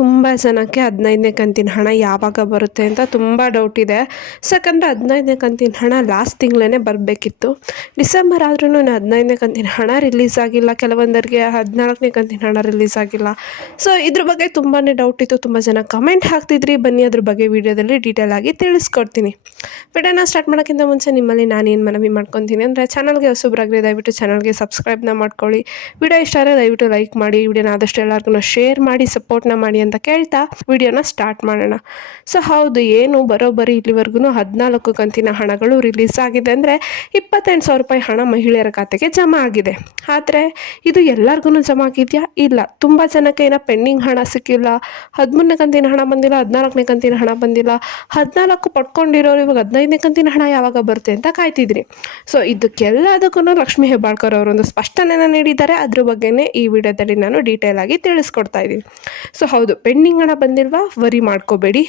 ತುಂಬ ಜನಕ್ಕೆ 15ನೇ ಕಂತಿನ ಹಣ ಯಾವಾಗ ಬರುತ್ತೆ ಅಂತ ತುಂಬ ಡೌಟ್ ಇದೆ. ಯಾಕಂದರೆ 15ನೇ ಕಂತಿನ ಹಣ ಲಾಸ್ಟ್ ತಿಂಗಳೇ ಬರಬೇಕಿತ್ತು. ಡಿಸೆಂಬರ್ ಆದ್ರೂ 15ನೇ ಕಂತಿನ ಹಣ ರಿಲೀಸ್ ಆಗಿಲ್ಲ. ಕೆಲವೊಂದರಿಗೆ 14ನೇ ಕಂತಿನ ಹಣ ರಿಲೀಸ್ ಆಗಿಲ್ಲ. ಸೊ ಇದ್ರ ಬಗ್ಗೆ ತುಂಬಾ ಡೌಟ್ ಇತ್ತು. ತುಂಬ ಜನ ಕಮೆಂಟ್ ಹಾಕ್ತಿದ್ರಿ. ಬನ್ನಿ ಅದ್ರ ಬಗ್ಗೆ ವಿಡಿಯೋದಲ್ಲಿ ಡೀಟೇಲ್ ಆಗಿ ತಿಳಿಸ್ಕೊಡ್ತೀನಿ. ವಿಡಿಯೋನ ಸ್ಟಾರ್ಟ್ ಮಾಡೋಕ್ಕಿಂತ ಮುಂಚೆ ನಿಮ್ಮಲ್ಲಿ ನಾನೇನು ಮನವಿ ಮಾಡ್ಕೊತೀನಿ ಅಂದರೆ, ಚಾನಲ್ಗೆ ಹೊಸಬ್ರಾಗಿದ್ರೆ ದಯವಿಟ್ಟು ಚಾನಲ್ಗೆ ಸಬ್ಸ್ಕ್ರೈಬ್ನ ಮಾಡ್ಕೊಳ್ಳಿ. ವಿಡಿಯೋ ಇಷ್ಟ ಆದರೆ ದಯವಿಟ್ಟು ಲೈಕ್ ಮಾಡಿ. ವಿಡಿಯೋನ ಆದಷ್ಟು ಎಲ್ಲರಿಗೂ ಶೇರ್ ಮಾಡಿ ಸಪೋರ್ಟ್ನ ಮಾಡಿ ಅಂತ ಕೇಳ್ತಾ ವಿಡಿಯೋನ ಸ್ಟಾರ್ಟ್ ಮಾಡೋಣ. ಸೊ ಹೌದು, ಏನು ಬರೋಬ್ಬರಿ ಇಲ್ಲಿವರೆಗೂ 14 ಕಂತಿನ ಹಣಗಳು ರಿಲೀಸ್ ಆಗಿದೆ. ಅಂದರೆ 28,000 ರೂಪಾಯಿ ಹಣ ಮಹಿಳೆಯರ ಖಾತೆಗೆ ಜಮಾ ಆಗಿದೆ. ಆದರೆ ಇದು ಎಲ್ಲರಿಗೂ ಜಮಾ ಆಗಿದೆಯಾ? ಇಲ್ಲ. ತುಂಬ ಜನಕ್ಕೆ ಏನೋ ಪೆಂಡಿಂಗ್ ಹಣ ಸಿಕ್ಕಿಲ್ಲ. 13ನೇ ಕಂತಿನ ಹಣ ಬಂದಿಲ್ಲ, 14ನೇ ಕಂತಿನ ಹಣ ಬಂದಿಲ್ಲ. 14 ಪಡ್ಕೊಂಡಿರೋರು ಇವಾಗ 15ನೇ ಕಂತಿನ ಹಣ ಯಾವಾಗ ಬರುತ್ತೆ ಅಂತ ಕಾಯ್ತಿದ್ರಿ. ಸೊ ಇದಕ್ಕೆಲ್ಲದಕ್ಕೂ ಲಕ್ಷ್ಮೀ ಹೆಬ್ಬಾಳ್ಕರ್ ಅವರೊಂದು ಸ್ಪಷ್ಟನೆಯನ್ನು ನೀಡಿದ್ದಾರೆ. ಅದ್ರ ಬಗ್ಗೆನೇ ಈ ವಿಡಿಯೋದಲ್ಲಿ ನಾನು ಡೀಟೇಲ್ ಆಗಿ ತಿಳಿಸ್ಕೊಡ್ತಾ ಇದ್ದೀನಿ. ಸೊ ಹೌದು, ಪೆಂಡಿಂಗ್ ಹಣ ಬಂದಿಲ್ವಾ? ವರಿ ಮಾಡ್ಕೋಬೇಡಿ.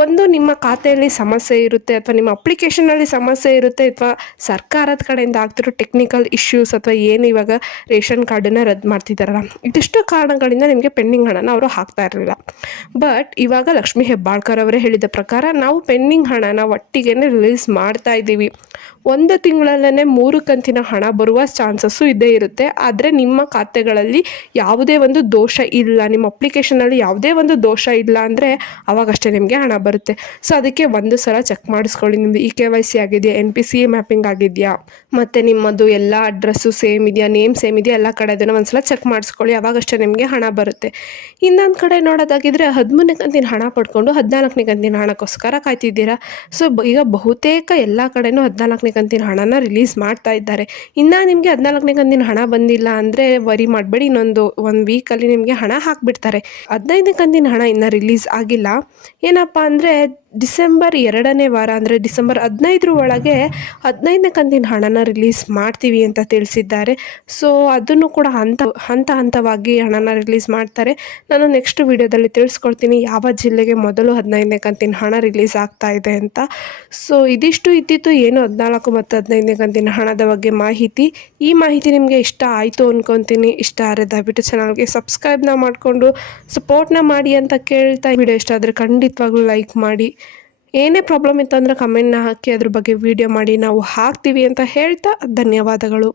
ಒಂದು, ನಿಮ್ಮ ಖಾತೆಯಲ್ಲಿ ಸಮಸ್ಯೆ ಇರುತ್ತೆ, ಅಥವಾ ನಿಮ್ಮ ಅಪ್ಲಿಕೇಶನಲ್ಲಿ ಸಮಸ್ಯೆ ಇರುತ್ತೆ, ಅಥವಾ ಸರ್ಕಾರದ ಕಡೆಯಿಂದ ಆಗ್ತಿರೋ ಟೆಕ್ನಿಕಲ್ ಇಶ್ಯೂಸ್, ಅಥವಾ ಏನು ಇವಾಗ ರೇಷನ್ ಕಾರ್ಡನ್ನು ರದ್ದು ಮಾಡ್ತಿದ್ದಾರಲ್ಲ, ಇದಿಷ್ಟು ಕಾರಣಗಳಿಂದ ನಿಮಗೆ ಪೆಂಡಿಂಗ್ ಹಣನ ಅವರು ಹಾಕ್ತಾ ಇರಲಿಲ್ಲ. ಬಟ್ ಇವಾಗ ಲಕ್ಷ್ಮೀ ಹೆಬ್ಬಾಳ್ಕರ್ ಅವರೇ ಹೇಳಿದ ಪ್ರಕಾರ ನಾವು ಪೆಂಡಿಂಗ್ ಹಣನ ಒಟ್ಟಿಗೆ ರಿಲೀಸ್ ಮಾಡ್ತಾ ಇದ್ದೀವಿ. ಒಂದು ತಿಂಗಳಲ್ಲೇ 3 ಕಂತಿನ ಹಣ ಬರುವ ಚಾನ್ಸಸ್ಸು ಇದ್ದೇ ಇರುತ್ತೆ. ಆದರೆ ನಿಮ್ಮ ಖಾತೆಗಳಲ್ಲಿ ಯಾವುದೇ ಒಂದು ದೋಷ ಇಲ್ಲ, ನಿಮ್ಮ ಅಪ್ಲಿಕೇಶನಲ್ಲಿ ಯಾವುದೇ ಒಂದು ದೋಷ ಇಲ್ಲ ಅಂದರೆ ಅವಾಗಷ್ಟೇ ನಿಮಗೆ ಹಣ ಬರುತ್ತೆ. ಸೊ ಅದಕ್ಕೆ ಒಂದು ಸಲ ಚೆಕ್ ಮಾಡಿಸ್ಕೊಳ್ಳಿ. ನಿಮ್ಮದು KYC ಆಗಿದೆಯಾ, NPCA ಮ್ಯಾಪಿಂಗ್ ಆಗಿದೆಯಾ, ಮತ್ತು ನಿಮ್ಮದು ಎಲ್ಲ ಅಡ್ರೆಸ್ಸು ಸೇಮ್ ಇದೆಯಾ, ನೇಮ್ ಸೇಮ್ ಇದೆಯಾ, ಎಲ್ಲ ಕಡೆ ಅದನ್ನು ಒಂದು ಸಲ ಚೆಕ್ ಮಾಡಿಸ್ಕೊಳ್ಳಿ. ಅವಾಗಷ್ಟೇ ನಿಮಗೆ ಹಣ ಬರುತ್ತೆ. ಇನ್ನೊಂದು ಕಡೆ ನೋಡೋದಾಗಿದ್ದರೆ 13ನೇ ಕಂತಿನ ಹಣ ಪಡ್ಕೊಂಡು 14ನೇ ಕಂತಿನ ಹಣಕ್ಕೋಸ್ಕರ ಕಾಯ್ತಿದ್ದೀರಾ. ಸೊ ಈಗ ಬಹುತೇಕ ಎಲ್ಲ ಕಡೆನೂ 14ನೇ ಕಂತಿನ ಹಣನ ರಿಲೀಸ್ ಮಾಡ್ತಾ ಇದ್ದಾರೆ. ಇನ್ನು ನಿಮಗೆ 14ನೇ ಕಂತಿನ ಹಣ ಬಂದಿಲ್ಲ ಅಂದರೆ ವರಿ ಮಾಡಬೇಡಿ. ಇನ್ನೊಂದು 1 ವೀಕಲ್ಲಿ ನಿಮಗೆ ಹಣ ಹಾಕಿಬಿಡ್ತಾರೆ. 15ನೇ ಕಂತಿನ ಹಣ ಇನ್ನೂ ರಿಲೀಸ್ ಆಗಿಲ್ಲ. ಏನಪ್ಪ ಅಂದರೆ ಡಿಸೆಂಬರ್ 2ನೇ ವಾರ, ಅಂದರೆ ಡಿಸೆಂಬರ್ 15ರ ಒಳಗೆ 15ನೇ ಕಂತಿನ ಹಣನ ರಿಲೀಸ್ ಮಾಡ್ತೀವಿ ಅಂತ ತಿಳಿಸಿದ್ದಾರೆ. ಸೊ ಅದನ್ನು ಕೂಡ ಹಂತವಾಗಿ ಹಣನ ರಿಲೀಸ್ ಮಾಡ್ತಾರೆ. ನಾನು ನೆಕ್ಸ್ಟ್ ವಿಡಿಯೋದಲ್ಲಿ ತಿಳಿಸ್ಕೊಡ್ತೀನಿ ಯಾವ ಜಿಲ್ಲೆಗೆ ಮೊದಲು 15ನೇ ಕಂತಿನ ಹಣ ರಿಲೀಸ್ ಆಗ್ತಾ ಇದೆ ಅಂತ. ಸೊ ಇದಿಷ್ಟು ಇದ್ದಿತ್ತು ಏನು 14 ಮತ್ತು 15ನೇ ಕಂತಿನ ಹಣದ ಬಗ್ಗೆ ಮಾಹಿತಿ. ಈ ಮಾಹಿತಿ ನಿಮಗೆ ಇಷ್ಟ ಆಯಿತು ಅಂದ್ಕೊತೀನಿ. ಇಷ್ಟ ಆದರೆ ದಯವಿಟ್ಟು ಚಾನಲ್ಗೆ ಸಬ್ಸ್ಕ್ರೈಬ್ನ ಮಾಡಿಕೊಂಡು ಸಪೋರ್ಟ್ನ ಮಾಡಿ ಅಂತ ಕೇಳ್ತಾ, ವಿಡಿಯೋ ಇಷ್ಟ ಆದರೆ ಖಂಡಿತವಾಗ್ಲೂ ಲೈಕ್ ಮಾಡಿ. ಏನೇ ಪ್ರಾಬ್ಲಮ್ ಇತ್ತು ಅಂದರೆ ಕಮೆಂಟ್ನ ಹಾಕಿ ಅದ್ರ ಬಗ್ಗೆ ವಿಡಿಯೋ ಮಾಡಿ ನಾವು ಹಾಕ್ತೀವಿ ಅಂತ ಹೇಳ್ತಾ ಧನ್ಯವಾದಗಳು.